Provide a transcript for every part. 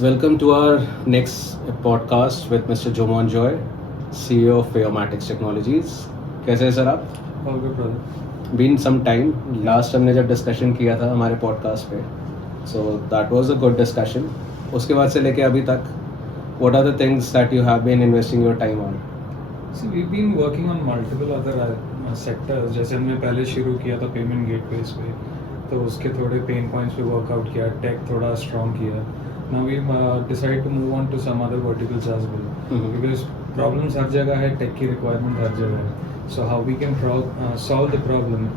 welcome to our next podcast with Mr. Jomon Joy, CEO of Payomatics Technologies. कैसे हैं sir आप? All good, brother. Been some time. Last हमने जब discussion किया था हमारे पॉडकास्ट पे, so that was a good discussion. उसके बाद से लेके अभी तक, what are the things that you have been investing your time on? See, we've been working on multiple other sectors. जैसे हमने पहले शुरू किया था पेमेंट गेटवेज पे, तो उसके थोड़े पेन पॉइंट्स पे वर्कआउट किया, टेक थोड़ा स्ट्रॉन्ग किया. Now we decide to move on to some other verticals as well, because problems हर जगह है, टेक की requirement हर जगह है. So how we can solve the problem,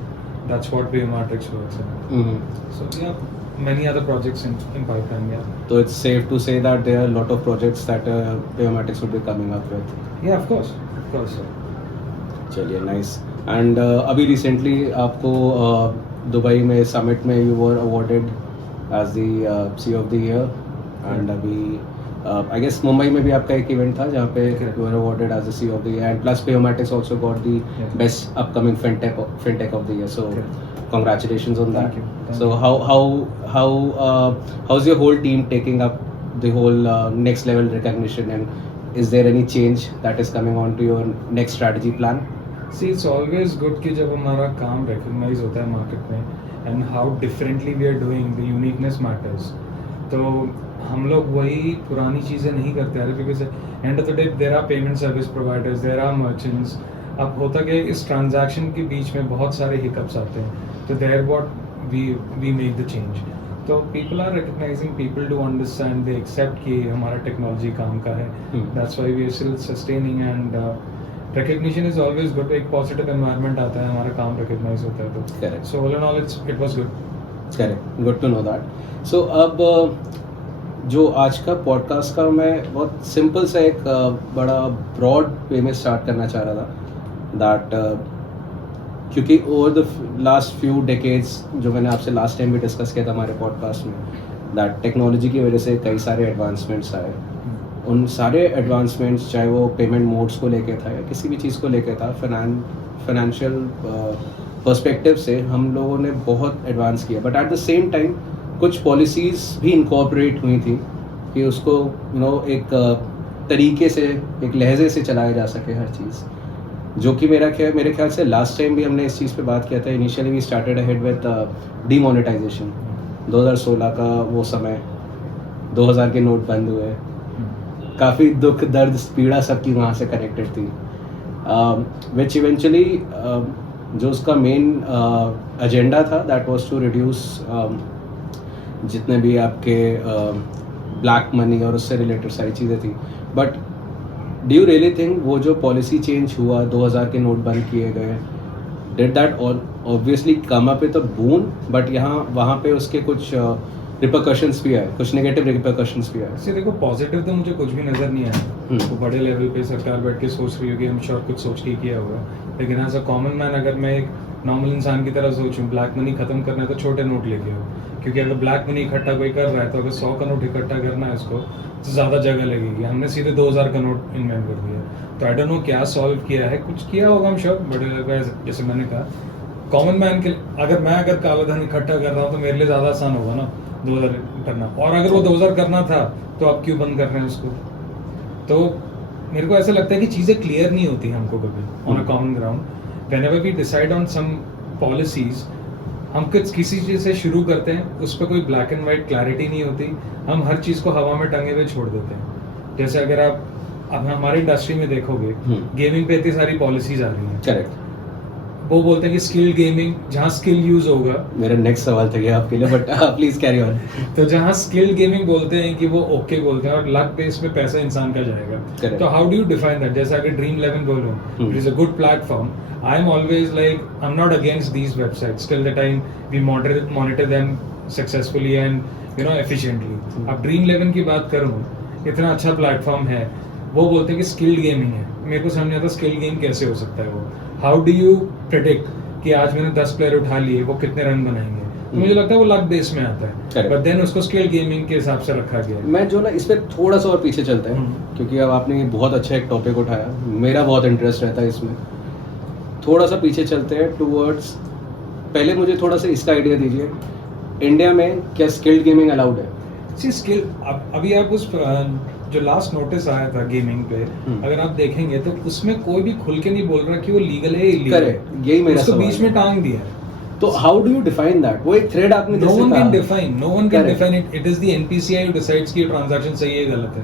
that's what Payomatics works in. So yeah, many other projects in pipeline. Yeah. So it's safe to say that there are a lot of projects that Payomatics would be coming up with. Yeah, of course. चलिए, nice. And अभी recently आपको दुबई में summit में you were awarded as the C of the year. And अभी I guess Mumbai में भी आपका एक इवेंट था जहाँ पे you were awarded as the C of the year, and plus Payomatics also got the best upcoming fintech of the year. So congratulations on that. Thank So you. how's your whole team taking up the whole next level recognition, and is there any change that is coming on to your next strategy plan? See, it's always good कि जब हमारा काम recognize होता है market में and how differently we are doing, the uniqueness matters. तो हम लोग वही पुरानी चीज़ें नहीं करते आ रहे, because end of the day there are payment service providers, there are merchants. अब होता क्या है, इस ट्रांजैक्शन के बीच में बहुत सारे हिकअप्स आते हैं, तो there what we make the change. तो people are recognizing, people do understand, they accept कि हमारा टेक्नोलॉजी काम का है. That's why we are still sustaining, and recognition is always good. एक positive environment आता है, हमारा काम recognize होता है, तो Correct. so all in all it was good. Correct. Good to know that. So अब जो आज का पॉडकास्ट का मैं बहुत सिंपल सा एक बड़ा ब्रॉड वे में स्टार्ट करना चाह रहा था, दैट क्योंकि over the last few decades, जो मैंने आपसे लास्ट टाइम भी डिस्कस किया था हमारे पॉडकास्ट में, दैट टेक्नोलॉजी की वजह से कई सारे एडवांसमेंट्स आए. उन सारे एडवांसमेंट्स, चाहे वो पेमेंट मोड्स को लेके था या किसी भी चीज़ को लेके था, फाइनेंशियल पर्सपेक्टिव से हम लोगों ने बहुत एडवांस किया. But at the same time कुछ पॉलिसीज़ भी इनकॉर्पोरेट हुई थी कि उसको एक तरीके से, एक लहजे से चलाया जा सके हर चीज़, जो कि मेरे ख्याल से लास्ट टाइम भी हमने इस चीज़ पे बात किया था. Initially we started ahead with demonetization. 2016 का वो समय, 2000 के नोट बंद हुए, काफ़ी दुख दर्द पीड़ा सबकी वहाँ से कनेक्टेड थी, विच इवेंचुअली जो उसका मेन एजेंडा था, दैट वाज टू रिड्यूस जितने भी आपके ब्लैक मनी और उससे रिलेटेड सारी चीज़ें थी. But do you really think वो जो पॉलिसी चेंज हुआ, 2000 के नोट बंद किए गए, did that obviously come up with a boon, but वहाँ पे उसके कुछ रिपरकशंस भी आए, कुछ नेगेटिव रिपरकशंस भी आए? से देखो, पॉजिटिव तो मुझे कुछ भी नज़र नहीं आया. तो बड़े लेवल पे सरकार बैठ के सोच रही होगी, हम श्योर कुछ सोच के किया होगा. लेकिन एज अ कॉमन मैन, अगर मैं एक नॉर्मल इंसान की तरह सोचूं, ब्लैक मनी खत्म करना है तो छोटे नोट लेके हो, क्योंकि अगर ब्लैक मनी इकट्ठा कोई कर रहा है, तो अगर 100 का नोट इकट्ठा करना है उसको, तो ज़्यादा जगह लगेगी. हमने सीधे 2000 का नोट इन्वेंट कर दिया. तो आई डोंट नो क्या सॉल्व किया है, कुछ किया होगा हम श्योर. बट जैसे मैंने कहा, कॉमन मैन के अगर काला धन इकट्ठा कर रहा हूँ, तो मेरे लिए ज़्यादा आसान होगा ना 2000 करना. और अगर वो 2000 करना था, तो आप क्यों बंद कर रहे हैं उसको? तो मेरे को ऐसा लगता है कि चीज़ें क्लियर नहीं होती हमको कभी on a common ground. Whenever we decide on some policies, हम किसी चीज़ से शुरू करते हैं, उस पर कोई ब्लैक एंड वाइट क्लैरिटी नहीं होती, हम हर चीज़ को हवा में टंगे हुए छोड़ देते हैं. जैसे अगर आप अब हमारी इंडस्ट्री में देखोगे, गेमिंग पे इतनी सारी पॉलिसीज आ रही हैं. करेक्ट. वो बोलते हैं कि स्किल गेमिंग, जहाँ स्किल यूज होगा. मेरा नेक्स्ट सवाल था ये आपके लिए, बट प्लीज कैरी ऑन. तो जहाँ स्किल गेमिंग बोलते हैं कि वो ओके बोलते हैं, और लक बेस में पैसा इंसान का जाएगा. तो how do you define that? जैसे अगर Dream11 बोलो, it is a good platform. I am always like, I am not against these websites till the time we monitor them successfully and efficiently. अब Dream11 की बात करूँ, इतना अच्छा platform है. वो बोलते हैं कि स्किल्ड गेमिंग है. मेरे को समझ नहीं आता स्किल्ड गेम कैसे हो सकता है. वो हाउ डू यू प्रेडिक्ट कि आज मैंने 10 प्लेयर उठा लिए, वो कितने रन बनाएंगे? तो मुझे लगता है वो लक बेस में आता है, बट देन उसको स्किल गेमिंग के हिसाब से रखा गया है. मैं जो ना इस पर थोड़ा सा और पीछे चलते हैं, क्योंकि अब आपने बहुत अच्छा एक टॉपिक उठाया, मेरा बहुत इंटरेस्ट रहता है इसमें. थोड़ा सा पीछे चलते हैं टूवर्ड्स, पहले मुझे थोड़ा सा इसका आइडिया दीजिए, इंडिया में क्या स्किल्ड गेमिंग अलाउड है? सी स्किल अभी आप उस जो लास्ट नोटिस आया था गेमिंग पे, अगर आप देखेंगे तो उसमें कोई भी खुल के नहीं बोल रहा कि वो लीगल है इलीगल है। करेक्ट, यही मेरा उसको सवाल बीच है। में टांग दिया है। तो how do you define that? वो एक थ्रेड आपने नो जैसे वन कहा, can define, no one can Correct. Define it, it is the NPCI who decides कि ये ट्रांजैक्शन सही है गलत है।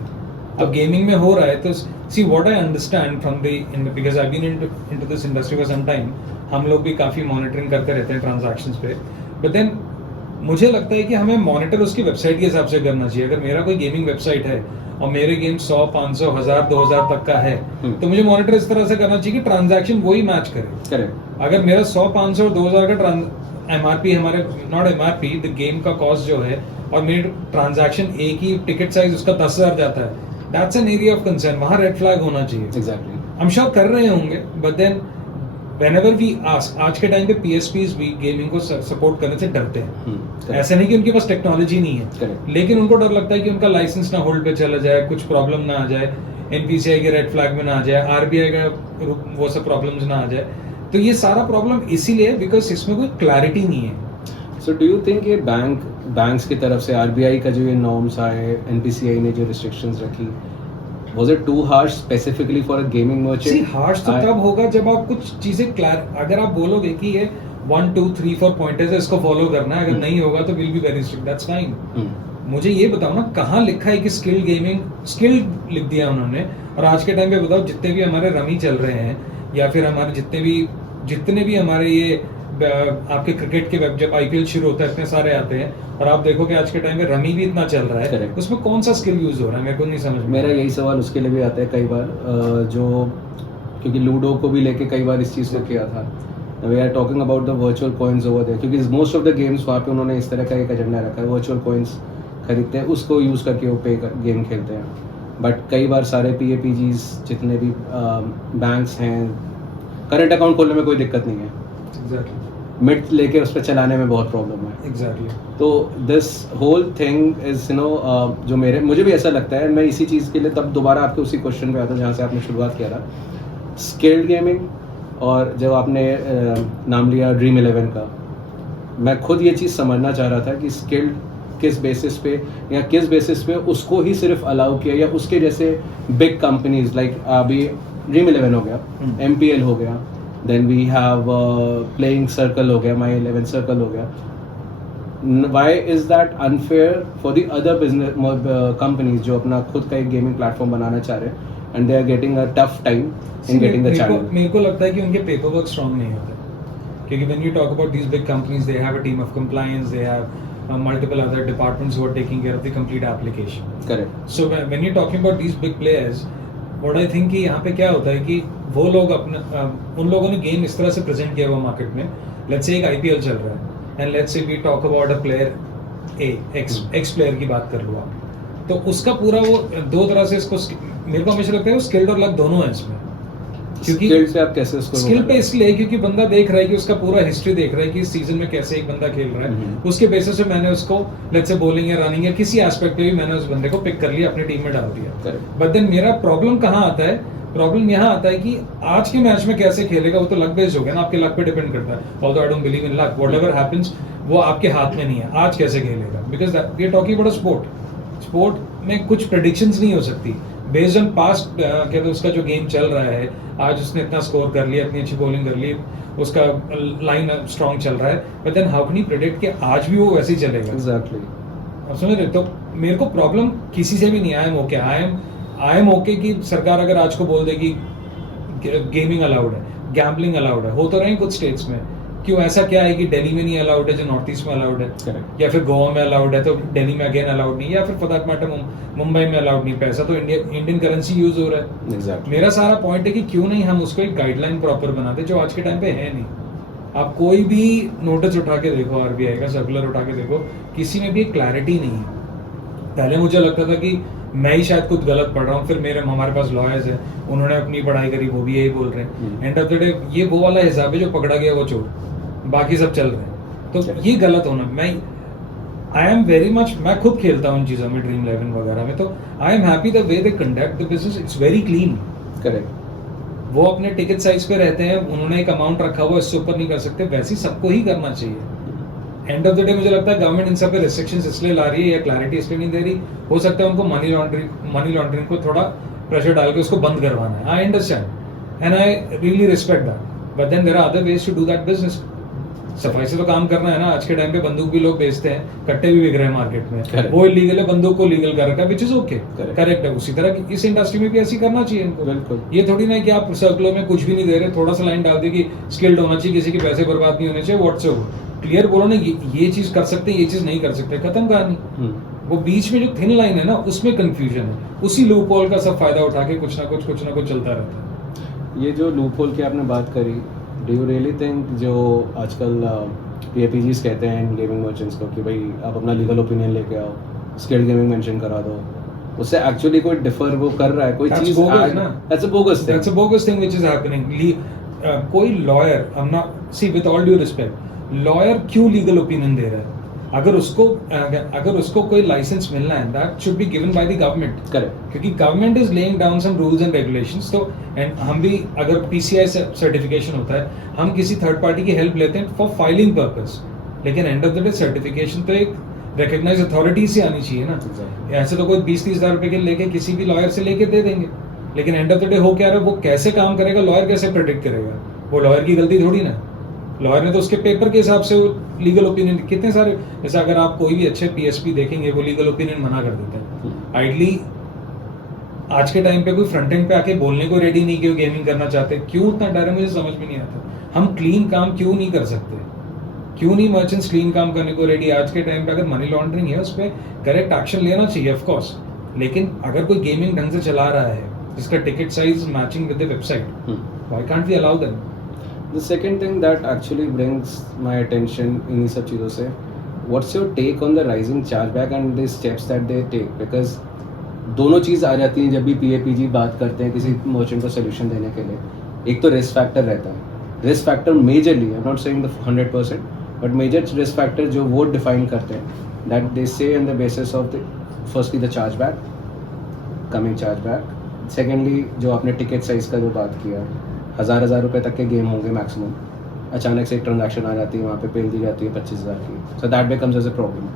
अब गेमिंग में हो रहा है तो see what I understand from the because I been into this industry for some time, हम लोग भी काफी मॉनिटरिंग करते रहते हैं ट्रांजैक्शंस पे, बट देन मुझे लगता है कि हमें मॉनिटर उसकी वेबसाइट के हिसाब से करना चाहिए। अगर मेरा कोई गेमिंग वेबसाइट है और मेरे गेम 100, 500, 1000, 2000 तक का है, तो मुझे मॉनिटर इस तरह से करना चाहिए कि ट्रांजैक्शन वही मैच करे। करेक्ट, अगर मेरा 100, 500 और 2000 का एमआरपी, हमारे नॉट एमआरपी, द गेम का कॉस्ट जो है, और मेरी ट्रांजैक्शन एक ही टिकट साइज उसका 10,000 जाता है, that's an area of concern, वहां रेड फ्लैग होना चाहिए। एग्जैक्टली। आई एम श्योर कर रहे होंगे, but then whenever we ask, आज के टाइम पे पीएसपीज भी गेमिंग को सपोर्ट करने से डरते हैं। ऐसा नहीं कि उनके पास टेक्नोलॉजी नहीं है, Correct. लेकिन उनको डर लगता है कि उनका लाइसेंस ना होल्ड पे चला जाए, कुछ प्रॉब्लम ना आ जाए, एनपीसीआई के रेड फ्लैग में ना आ जाए, आरबीआई का वो सब प्रॉब्लम्स ना आ जाए। तो ये सारा प्रॉब्लम इसीलिए बिकॉज इसमें कोई क्लैरिटी नहीं है। सो डू यू थिंक ये बैंक्स की तरफ से आरबीआई का जो ये नॉर्म्स आए, एनपीसीआई ने जो रिस्ट्रिक्शंस रखी, was it too harsh specifically for a gaming merchant? See, harsh तो तब होगा जब आप कुछ चीजें अगर आप बोलोगे कि ये 1, 2, 3, 4 पॉइंटर्स है, इसको फॉलो करना है, अगर नहीं होगा तो will be very strict, that's fine. मुझे ये बताओ ना, कहाँ लिखा है कि स्किल गेमिंग, स्किल लिख दिया उन्होंने, और आज के टाइम पे बताओ जितने भी हमारे रमी चल रहे हैं, या फिर हमारे जितने भी हमारे ये आपके क्रिकेट के वेब, जब आईपीएल शुरू होता है इतने सारे आते हैं, और आप देखो कि आज के टाइम में रमी भी इतना चल रहा है, Correct. उसमें कौन सा स्किल यूज हो रहा है, मेरे को नहीं समझ में। मेरा यही सवाल उसके लिए भी आता है कई बार, जो क्योंकि लूडो को भी लेके कई बार इस चीज़ को किया था, we are talking about the virtual coins over there, क्योंकि मोस्ट ऑफ द गेम्स वहाँ पे उन्होंने इस तरह का एक एजेंडा रखा है, वर्चुअल कॉइन्स खरीदते हैं, उसको यूज़ करके वो गेम खेलते हैं। बट कई बार सारे पीएपीजीज जितने भी बैंक्स हैं, करंट अकाउंट खोलने में कोई दिक्कत नहीं है, एग्जैक्टली मिट लेके उस पर चलाने में बहुत प्रॉब्लम है। एग्जैक्टली। तो दिस होल थिंग इज जो मुझे भी ऐसा लगता है, मैं इसी चीज़ के लिए तब दोबारा आपके उसी क्वेश्चन पे आता हूँ जहाँ से आपने शुरुआत किया था, स्किल्ड गेमिंग, और जब आपने नाम लिया ड्रीम 11 का, मैं खुद ये चीज़ समझना चाह रहा था कि स्किल्ड किस बेसिस पे, या किस बेसिस पे उसको ही सिर्फ अलाउ किया, या उसके जैसे बिग कंपनीज लाइक अभी ड्रीम 11 हो गया, MPL हो गया, then we have playing circle हो गया, माई 11 सर्कल हो गया। Why is that unfair for the other business companies जो अपना खुद का एक गेमिंग प्लेटफॉर्म बनाना चाह रहे हैं, and they are getting a tough time in getting the channel? मेरे को लगता है कि उनके पेपर वर्क स्ट्रॉन्ग नहीं होते, क्योंकि when you talk about these big companies, they have a team of compliance, they have multiple other departments who are taking care of the complete application. Correct. So when you're talking about these big players, what I think कि यहाँ पे क्या होता है कि वो लोग उन लोगों ने गेम इस तरह से प्रेजेंट किया हुआ मार्केट में, लेट्स से एक आईपीएल चल रहा है, and let's say we talk about a player X player की बात कर लो आप, तो उसका पूरा वो दो तरह से इसको, मेरे को हमेशा लगता है वो स्किल्ड और लक दोनों है इसमें, क्योंकि स्किल पे आप कैसे उसको स्किल पे इसलिए क्योंकि बंदा देख रहा है कि उसका पूरा हिस्ट्री देख रहा है कि इस सीजन में कैसे एक बंदा खेल रहा है, उसके बेसिस पे मैंने उसको लेट्स से बॉलिंग या रनिंग या किसी एस्पेक्ट पे भी मैंने उस बंदे को पिक कर लिया, अपनी टीम में डाल दिया। बट देन मेरा प्रॉब्लम कहाँ आता है, प्रॉब्लम यहाँ आता है कि आज के मैच में कैसे खेलेगा, वो तो लक बेस्ड हो गया ना, आपके लक पे डिपेंड करता है। Although I don't believe in luck, whatever happens वो आपके हाथ में नहीं है, आज कैसे खेलेगा, because we are talking about sport में कुछ प्रेडिक्शंस नहीं हो सकती बेस्ड ऑन पास्ट, कहते हैं उसका जो गेम चल रहा है, आज उसने इतना स्कोर कर लिया, इतनी अच्छी बॉलिंग कर ली, उसका लाइन स्ट्रॉन्ग चल रहा है, but then how can you predict कि आज भी वो वैसे ही चलेगा। एग्जैक्टली। अब समझ रहे, तो मेरे को प्रॉब्लम किसी से भी नहीं, आई एम ओके कि सरकार अगर आज को बोल देगी गेमिंग अलाउड है, गैम्बलिंग अलाउड है, हो तो रहे हैं कुछ स्टेट्स में, क्यों ऐसा क्या है कि दिल्ली में नहीं अलाउड है जो नॉर्थ ईस्ट में अलाउड है, Correct. या फिर गोवा में अलाउड है तो दिल्ली में अगेन अलाउड नहीं, या फिर फॉर दैट मैटर मुंबई में अलाउड नहीं, पैसा तो इंडियन करेंसी यूज हो रहा है। Exactly. मेरा सारा पॉइंट है कि क्यों नहीं हम उसको एक गाइडलाइन प्रॉपर बनाते, जो आज के टाइम पे है नहीं। आप कोई भी नोटिस उठा के देखो, आरबीआई का सर्कुलर उठा के देखो, किसी में भी एक क्लैरिटी नहीं है। पहले मुझे लगता था कि मैं ही शायद कुछ गलत पढ़ रहा हूँ, फिर हमारे पास लॉयर्स हैं, उन्होंने अपनी पढ़ाई करी, वो भी यही बोल रहे हैं, एंड ऑफ द डे ये वो वाला हिसाब है जो पकड़ा गया वो चोर, बाकी सब चल रहे हैं, तो ये गलत होना। आई एम वेरी मच, मैं खुद खेलता हूँ इन चीज़ों में, ड्रीम 11 वगैरह में, तो I am happy the way they conduct the business, it's very clean. Correct. वो अपने टिकट साइज पे रहते हैं, उन्होंने एक अमाउंट रखा हुआ, इससे ऊपर नहीं कर सकते, वैसे ही सबको ही करना चाहिए। एंड ऑफ द डे मुझे लगता है गवर्नमेंट इन सब पे रिस्ट्रिक्शंस इसलिए ला रही है या क्लैरिटी इसलिए नहीं दे रही, हो सकता है उनको मनी लॉन्ड्रिंग को थोड़ा प्रेशर डाल के उसको बंद करवाना है. I understand and I really respect that, but then there are other ways to do that business. सफाई से तो काम करना है ना. आज के टाइम पे बंदूक भी लोग बेचते हैं, कट्टे भी बिक रहे हैं मार्केट में, वो इलीगल है, बंदूक को लीगल कर रखा है, विच इज ओके, करेक्ट है. उसी तरह इस इंडस्ट्री में भी ऐसी करना चाहिए इनको. बिल्कुल. ये थोड़ी ना कि आप सर्कलों में कुछ भी नहीं दे रहे, थोड़ा सा लाइन डाल दी कि स्किल्ड होना चाहिए, किसी के पैसे बर्बाद नहीं होने चाहिए, व्हाट्सएवर क्लियर बोलो ना, ये चीज कर सकते हैं, ये चीज नहीं कर सकते, खत्म कहानी. वो बीच में जो थिन लाइन है ना, उसमें कंफ्यूजन है. उसी लूप होल का सब फायदा उठा के कुछ ना कुछ चलता रहता है. ये जो लूप होल की आपने बात करी, डू यू रियली थिंक जो आजकल PAPGs कहते हैं गेमिंग मर्चेंट्स को कि भाई आप अपना लीगल ओपिनियन लेके आओ, स्किल्ड गेमिंग मेंशन करा दो, उससे एक्चुअली कोई डिफर वो कर रहा है, कोई चीज ना, that's a bogus thing. That's a bogus thing which is happening. कोई lawyer, I'm not, see with all due respect, lawyer क्यों लीगल ओपिनियन दे रहा है? अगर उसको कोई लाइसेंस मिलना है, that should be given by the government. Correct. क्योंकि government is laying down some rules and regulations. तो एंड हम भी अगर PCI सर्टिफिकेशन होता है, हम किसी थर्ड पार्टी की हेल्प लेते हैं फॉर फाइलिंग पर्पस, लेकिन end of the day certification तो एक रिकॉग्नाइज अथॉरिटी से आनी चाहिए ना. ऐसे तो कोई 20-30 हज़ार रुपए के लेके किसी भी लॉयर से लेके दे देंगे, लेकिन एंड ऑफ द डे हो क्या रहा है, वो कैसे काम करेगा, लॉयर कैसे प्रेडिक्ट करेगा? वो लॉयर की गलती थोड़ी ना. लॉयर ने तो उसके पेपर के हिसाब से लीगल ओपिनियन, कितने सारे, जैसे अगर आप कोई भी अच्छे PSP देखेंगे, वो लीगल ओपिनियन मना कर देते हैं. आइडली आज के टाइम पे कोई फ्रंट एंड पे आके बोलने को रेडी नहीं कि वो गेमिंग करना चाहते. क्यों इतना डर है, मुझे समझ में नहीं आता. हम क्लीन काम क्यों नहीं कर सकते? क्यों नहीं मर्चेंट्स क्लीन काम करने को रेडी? आज के टाइम पे अगर मनी लॉन्ड्रिंग है, उस पर करेक्ट एक्शन लेना चाहिए ऑफ कोर्स, लेकिन अगर कोई गेमिंग ढंग से चला रहा है जिसका ticket size matching with the website, why can't we allow them? The second thing that actually brings my attention इन सब चीज़ों से, what's your take on the rising chargeback and the steps that they take? Because दोनों चीज़ आ जाती हैं जब भी PAPG बात करते हैं किसी मर्चेंट को सोल्यूशन देने के लिए. एक तो रिस्क फैक्टर रहता है. Risk factor majorly, I am not saying the 100%, but major risk factor जो वो डिफाइन करते हैं, that they say on the basis of the firstly the chargeback, coming chargeback. Secondly जो आपने टिकट साइज़ का जो बात किया, 1000 रुपए तक के गेम होंगे मैक्सिमम, अचानक से एक ट्रांजैक्शन आ जाती है, वहाँ पे पेल दी जाती है 25,000 की, so that becomes as a problem.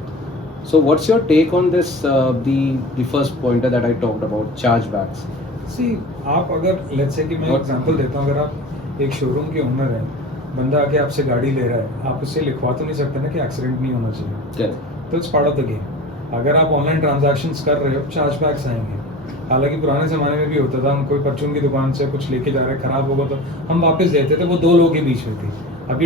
So what's your take on this, the first pointer that I talked about, chargebacks? See आप अगर लेट्स से कि मैं एग्जांपल देता हूँ, अगर आप एक शोरूम के ओनर हैं, बंदा आके आपसे गाड़ी ले रहा है, आप उससे लिखवा तो नहीं सकते ना कि एक्सीडेंट नहीं होना चाहिए. तो it's part of the game. अगर आप ऑनलाइन ट्रांजैक्शंस कर रहे हो, चार्जबैक्स आएंगे. हालांकि पुराने ज़माने में भी होता था, हम कोई परचून की दुकान से कुछ लेके जा रहे हैं, खराब होगा तो हम वापस देते थे, वो 2 लोगों के बीच में थी. अब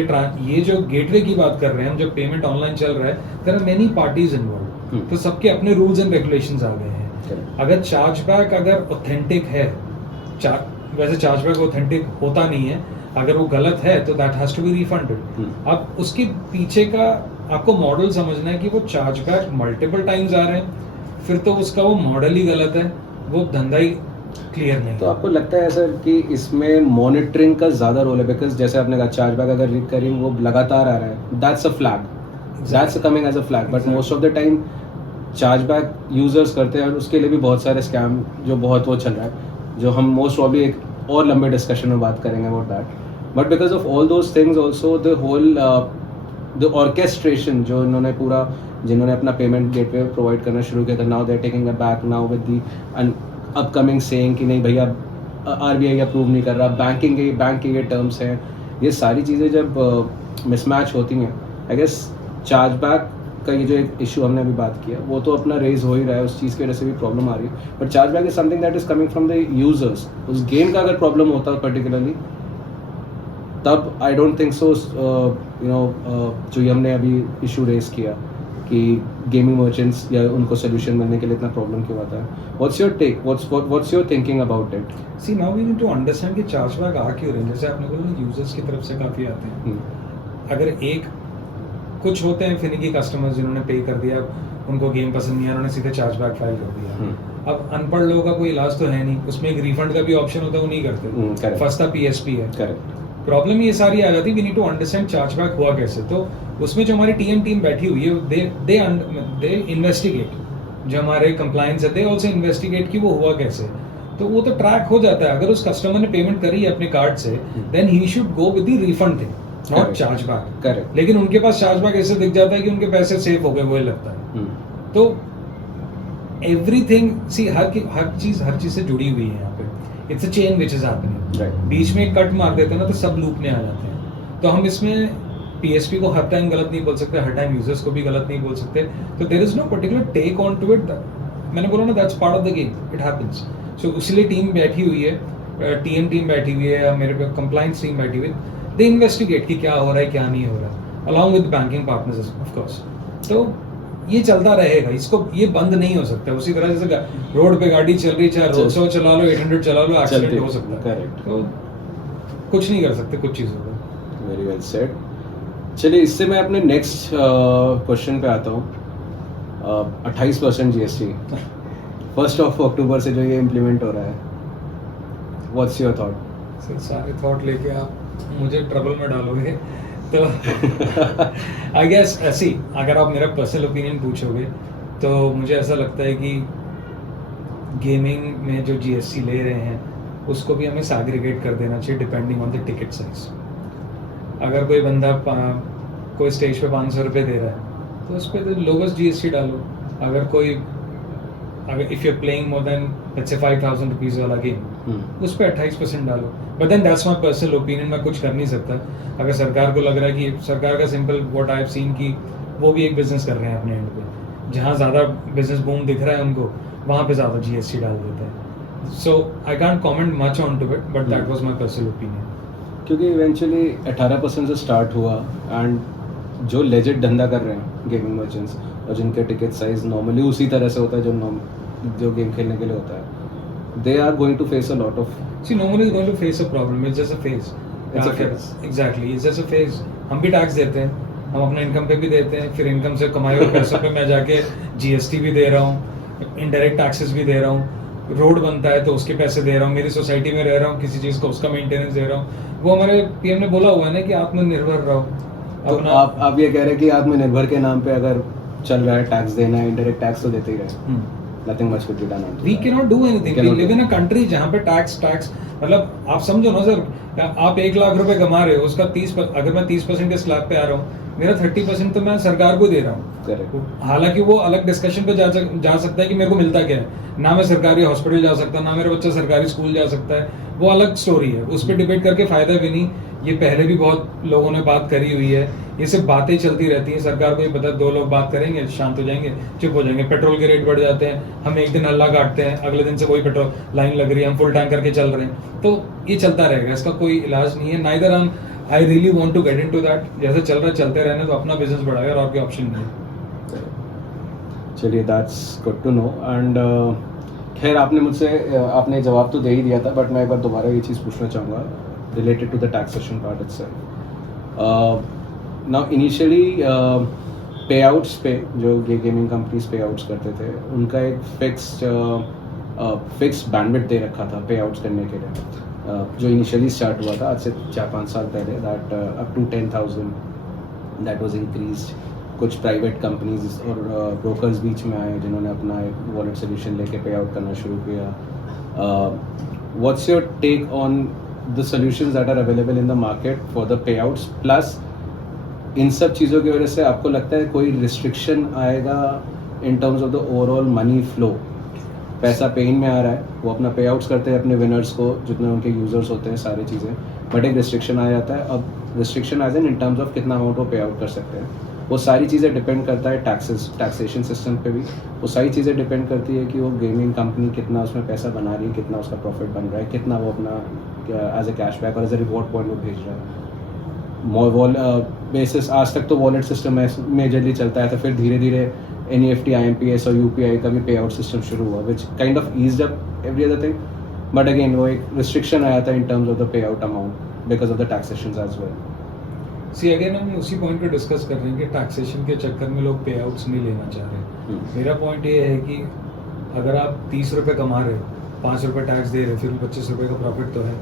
ये जो गेटवे की बात कर रहे हैं हम, जब पेमेंट ऑनलाइन चल रहा है, there are many parties involve, तो सबके अपने रूल्स एंड रेगुलेशंस आ गए हैं. अगर चार्जबैक अगर ऑथेंटिक है, वैसे चार्जबैक ऑथेंटिक होता नहीं है, अगर वो गलत है तो that has to be refunded. अब उसके पीछे का आपको मॉडल समझना है कि वो चार्जबैक मल्टीपल टाइम्स आ रहे हैं, फिर तो उसका वो मॉडल ही गलत है, वो धंधा ही क्लियर नहीं. तो आपको लगता है सर कि इसमें मॉनिटरिंग का ज़्यादा रोल है? बिकॉज जैसे आपने कहा चार्जबैक अगर रिकरिंग वो लगातार आ रहा है, that's a flag, that's coming as a flag. But most of the time chargeback users करते हैं और उसके लिए भी बहुत सारे स्कैम जो बहुत वो चल रहा है, जो हम मोस्ट प्रॉब्ली एक और लंबे डिस्कशन में बात करेंगे about that. But because of all those things also the whole the orchestration जो इन्होंने पूरा, जिन्होंने अपना पेमेंट गेटवे प्रोवाइड करना शुरू किया था, now they are taking a back now with the upcoming saying कि नहीं भैया RBI अप्रूव नहीं कर रहा, बैंक के ये टर्म्स हैं. ये सारी चीज़ें जब मिसमैच होती हैं, आई गेस चार्जबैक का ये जो एक इशू हमने अभी बात किया, वो तो अपना रेज हो ही रहा है, उस चीज़ की वजह से भी प्रॉब्लम आ रही है. But chargeback is something that is coming from the users. उस गेम का अगर प्रॉब्लम होता है पर्टिकुलरली, तब आई डोंट थिंक सो जो ये हमने अभी इशू रेज किया कि गेमिंग मर्चेंट्स या उनको सोल्यूशन मिलने के लिए इतना प्रॉब्लम क्यों आता है. What's your take, what's your thinking about it? See now we need to understand कि चार्जबैक आ क्यों रहे हैं. जैसे आपने बोला यूजर्स की तरफ से काफ़ी आते हैं. अगर एक कुछ होते हैं फिनिकी कस्टमर्स जिन्होंने पे कर दिया, उनको गेम पसंद नहीं आया, उन्होंने सीधे चार्जबैक फाइल कर दिया. अब अनपढ़ लोगों का कोई इलाज तो है नहीं, उसमें एक रिफंड का भी ऑप्शन होता है, वो नहीं करते. फंसता PSP है. करेक्ट. प्रॉब्लम ये सारी आ जाती है. We need to understand chargeback हुआ कैसे. तो उसमें जो हमारी टीम बैठी हुई है, दे इन्वेस्टिगेट. जो हमारे कंप्लायंस है, दे आल्सो इन्वेस्टिगेट कि वो हुआ कैसे. तो वो तो ट्रैक हो जाता है. अगर उस कस्टमर ने पेमेंट करी है अपने कार्ड से, then he should go with the refund thing. Not chargeback. Correct. लेकिन उनके पास चार्जबैक ऐसे दिख जाता है कि उनके पैसे सेव हो गए, वो लगता है। तो एवरीथिंग सी हर चीज से जुड़ी हुई है यहाँ पे। It's a chain which is happening. बीच में कट मार देते हैं ना तो सब लूप में आ जाते हैं। तो हम इसमें पीएसपी को हर टाइम गलत नहीं बोल सकते, हर टाइम यूजर्स को भी गलत नहीं बोल सकते। तो there is no particular take on to it. मैंने बोला ना, that's part of the game, it happens. So इसलिए टीम बैठी हुई है, टीम बैठी हुई है, मेरे पे कंप्लायंस टीम बैठी हुई है। दे इन्वेस्टिगेट कि क्या हो रहा है क्या नहीं हो रहा है, along with banking partners of course. तो ये चलता रहेगा, इसको ये बंद नहीं हो सकता। उसी तरह जैसे रोड पे गाड़ी चल रही, चाहे 100 चला लो, 800 चला लो, एक्सीडेंट हो सकता है। करेक्ट। तो कुछ नहीं कर सकते कुछ चीज़ों का। Very well said. चलिए, इससे मैं अपने नेक्स्ट क्वेश्चन पे आता हूँ। 28% जीएसटी 1 अक्टूबर से जो ये इम्प्लीमेंट हो रहा है, व्हाट्स योर थॉट? सर सारे थॉट लेके आप मुझे ट्रबल में डालोगे तो आई गेस ऐसी, अगर आप मेरा पर्सनल ओपिनियन पूछोगे तो मुझे ऐसा लगता है कि गेमिंग में जो जीएसटी ले रहे हैं उसको भी हमें सैग्रीगेट कर देना चाहिए depending on the ticket size. अगर कोई बंदा कोई स्टेज पे 500 रुपये दे रहा है तो उस पर लोवेस्ट जीएसटी डालो। अगर if you are playing more than let's say 5000 rupees वाला गेम, उस पर 28% डालो। But then that's my personal opinion, मैं कुछ कर नहीं सकता। अगर सरकार को लग रहा है कि सरकार का simple what I have seen कि वो भी एक बिजनेस कर रहे हैं अपने एंड पे, जहाँ ज़्यादा बिजनेस बूम दिख रहा है उनको, वहाँ पे ज़्यादा जीएसटी डाल देते हैं। So I can't comment much on to it, but that was my personal opinion. क्योंकि इवेंचुअली 18% से स्टार्ट हुआ, एंड जो लेजिट धंधा कर रहे हैं गेमिंग मर्चेंट्स और जिनके टिकट साइज नॉर्मली उसी तरह से होता है जो गेम खेलने के लिए होता है, they are going to face a lot of normally going to face a problem. It's just a phase. Exactly, it's just a phase. हम भी टैक्स देते हैं, हम अपने इनकम पे भी देते हैं, फिर इनकम से कमाए हुए पैसों पे मैं जाके जीएसटी भी दे रहा हूँ, इनडायरेक्ट टैक्सेस भी दे रहा हूँ, रोड बनता है तो उसके पैसे दे रहा हूँ, मेरी सोसाइटी में रह रहा हूँ किसी चीज़ का उसका मेंटेनेंस दे रहा हूँ। वो हमारे पीएम ने बोला हुआ है ना कि आत्मनिर्भर रहो। तो आप ये कह रहे हैं कि आत्मनिर्भर के नाम पे अगर चल रहा है टैक्स देना है, इनडायरेक्ट टैक्स तो देते ही रहे। Nothing much could be done. We cannot do anything. We live in a country जहाँ पे टैक्स मतलब आप समझो ना सर, आप 1 लाख रुपए कमा रहे हो, उसका 30, अगर मैं 30% के स्लैब पे आ रहा हूँ, मेरा 30% तो मैं सरकार को दे रहा हूँ। हालांकि वो अलग डिस्कशन पे जा सकता है कि मेरे को मिलता क्या है, ना मैं सरकारी हॉस्पिटल जा सकता, ना मेरा बच्चा सरकारी स्कूल जा सकता है, वो अलग स्टोरी है, उस पर डिबेट करके फायदा भी नहीं। ये पहले भी बहुत लोगों ने बात करी हुई है, ये सब बातें चलती रहती हैं। सरकार को ये पता है 2 लोग बात करेंगे, शांत हो जाएंगे, चुप हो जाएंगे। पेट्रोल के रेट बढ़ जाते हैं, हम एक दिन हल्ला काटते हैं, अगले दिन से वही पेट्रोल लाइन लग रही है, हम फुल टैंक करके चल रहे हैं। तो ये चलता रहेगा, इसका कोई इलाज नहीं है। Neither I really want to get into that. जैसे चल रहा है चलते रहने तो अपना बिजनेस बढ़ाएगा, और कोई ऑप्शन नहीं। चलिए, that's good to know. And खैर, आपने जवाब तो दे ही दिया था, बट मैं एक बार दोबारा ये चीज़ पूछना चाहूँगा related to the taxation part itself. Now initially payouts पे जो गेमिंग कंपनीज payouts करते थे, उनका एक फिक्स्ड बैंडविड्थ दे रखा था payouts करने के लिए, जो इनिशियली स्टार्ट हुआ था आज से 4-5 साल पहले, that up to 10,000 that was increased. कुछ प्राइवेट कंपनीज और ब्रोकर्स बीच में आए जिन्होंने अपना एक वॉलेट सोल्यूशन लेके पे आउट करना शुरू किया। What's your take on the solutions that are available in the market for the payouts, plus इन सब चीज़ों की वजह से आपको लगता है कोई रिस्ट्रिक्शन आएगा in terms of the overall money flow? पैसा पेन में आ रहा है, वो अपना पे आउट्स करते हैं अपने विनर्स को, जितने उनके यूजर्स होते हैं, सारी चीज़ें, बट एक रिस्ट्रिक्शन आ जाता है। अब restriction as in terms of कितना अमाउंट वो पे आउट कर सकते हैं, वो सारी चीज़ें डिपेंड करता है टैक्सेशन सिस्टम पे भी। वो सारी चीज़ें डिपेंड करती है कि वो गेमिंग कंपनी कितना उसमें पैसा बना रही है, कितना उसका प्रॉफिट बन रहा है, कितना वो अपना एज ए कैशबैक और एज ए रिवॉर्ड पॉइंट वो भेज रहा है। बेसिस आज तक तो वॉलेट सिस्टम मेजरली चलता है, तो फिर धीरे धीरे NEFT, IMPS और UPI का भी पे आउट सिस्टम शुरू हुआ, which kind of eased up every other thing, but again वो एक रिस्ट्रिक्शन आया था in terms of the pay out amount because of the taxations as well. See again हम उसी पॉइंट पे डिस्कस कर रहे हैं कि टैक्सेशन के चक्कर में लोग पे आउट्स नहीं लेना चाह रहे। मेरा पॉइंट ये है कि अगर आप 30 रुपये कमा रहे हो, 5 रुपये टैक्स दे रहे हो, फिर 25 रुपये का प्रॉफिट तो है।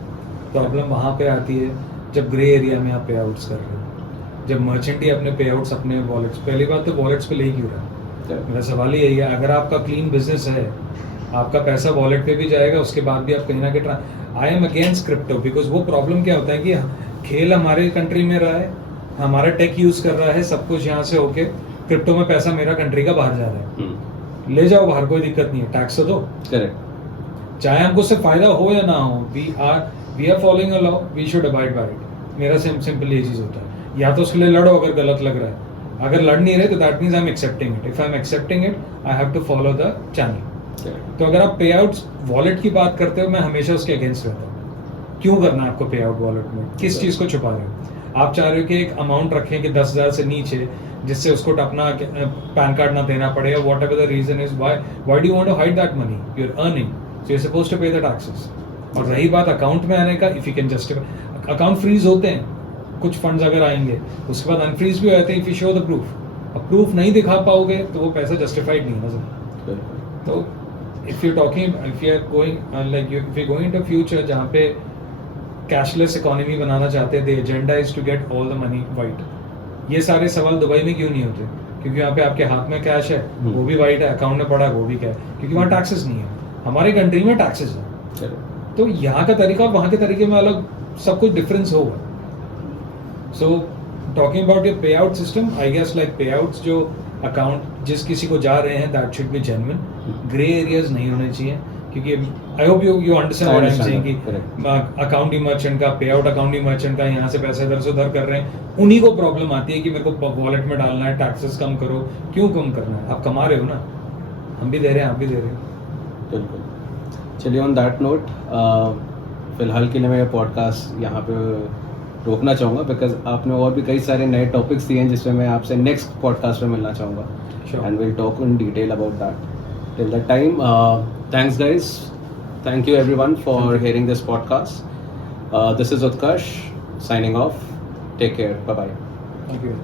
प्रॉब्लम वहाँ पे आती है जब ग्रे एरिया में आप पे आउट्स कर रहे हो, जब मर्चेंट ही अपने पे आउट्स अपने वॉलेट्स, पहली बात तो वॉलेट्स पे ले ही क्यों रहा है। मेरा सवाल यही है, अगर आपका क्लीन बिजनेस है, आपका पैसा वॉलेट पे भी जाएगा, उसके बाद भी आप कहीं ना कहीं I am against crypto, because वो प्रॉब्लम क्या होता है कि खेल हमारे कंट्री में रहा है, हमारा टेक यूज कर रहा है, सब कुछ यहाँ से होके क्रिप्टो में पैसा मेरा कंट्री का बाहर जा रहा है, ले जाओ बाहर, कोई दिक्कत नहीं है, टैक्स तो दो। करेक्ट। चाहे हमको उससे फायदा हो या ना हो, we are following a law, we should abide by it. मेरा सिंपल ये चीज होता है, या तो उसके लिए लड़ो अगर गलत लग रहा है, अगर लड़ नहीं रहे तो that means I am accepting it. If I am accepting it, I have to follow the channel. तो अगर आप पे आउट्स वॉलेट की बात करते हो, मैं हमेशा उसके अगेंस्ट रहता हूँ। क्यों करना है आपको पे आउट वॉलेट में, किस चीज को छुपा रहे हो आप? चाह रहे हो कि एक अमाउंट रखें कि 10,000 से नीचे, जिससे उसको अपना पैन कार्ड ना देना पड़े, whatever the reason is, why do you want to hide that money, you are earning, so you are supposed to pay the taxes. और रही बात अकाउंट में आने का, if you can justify, account freeze होते हैं, कुछ funds अगर आएंगे उसके बाद अनफ्रीज भी हो जाते हैं if you show the proof. अब प्रूफ नहीं दिखा पाओगे तो वो पैसा जस्टिफाइड नहीं है ना सर। तो if you talking, if you are going like if you going to future जहाँ पे कैशलेस इकोनॉमी बनाना चाहते हैं, the agenda is to get all the money white. ये सारे सवाल दुबई में क्यों नहीं होते? क्योंकि यहाँ पे आपके हाथ में कैश है, वो भी वाइट है, अकाउंट में पड़ा है, वो भी क्या है, क्योंकि वहाँ टैक्सेस नहीं है। हमारे कंट्री में टैक्सेस है, तो यहाँ का तरीका और वहाँ के तरीके में अलग, सब कुछ डिफरेंस होगा। So talking about your pay out system, I guess like pay outs जो अकाउंट जिस किसी को जा रहे हैं, that should be genuine, grey areas नहीं होने चाहिए। क्योंकि I hope you understand what I am saying कि अकाउंटिंग मर्चेंट का, पे आउट अकाउंटिंग मर्चेंट का, यहाँ से पैसा इधर से उधर कर रहे हैं, उन्हीं को प्रॉब्लम आती है कि मेरे को वॉलेट में डालना है, टैक्सेस कम करो। क्यों कम करना है? आप कमा रहे हो ना, हम भी दे रहे हैं, आप भी दे रहे हो। बिल्कुल। चलिए ऑन दैट नोट फिलहाल के लिए मैं पॉडकास्ट यहाँ पे रोकना चाहूँगा, बिकॉज आपने और भी कई सारे नए टॉपिक्स दिए हैं जिसमें मैं आपसे नेक्स्ट पॉडकास्ट में मिलना चाहूँगा, and will talk in detail about that. Till that time, thanks guys, thank you everyone for hearing this podcast. This is Utkarsh signing off. Take care, bye bye. Thank you.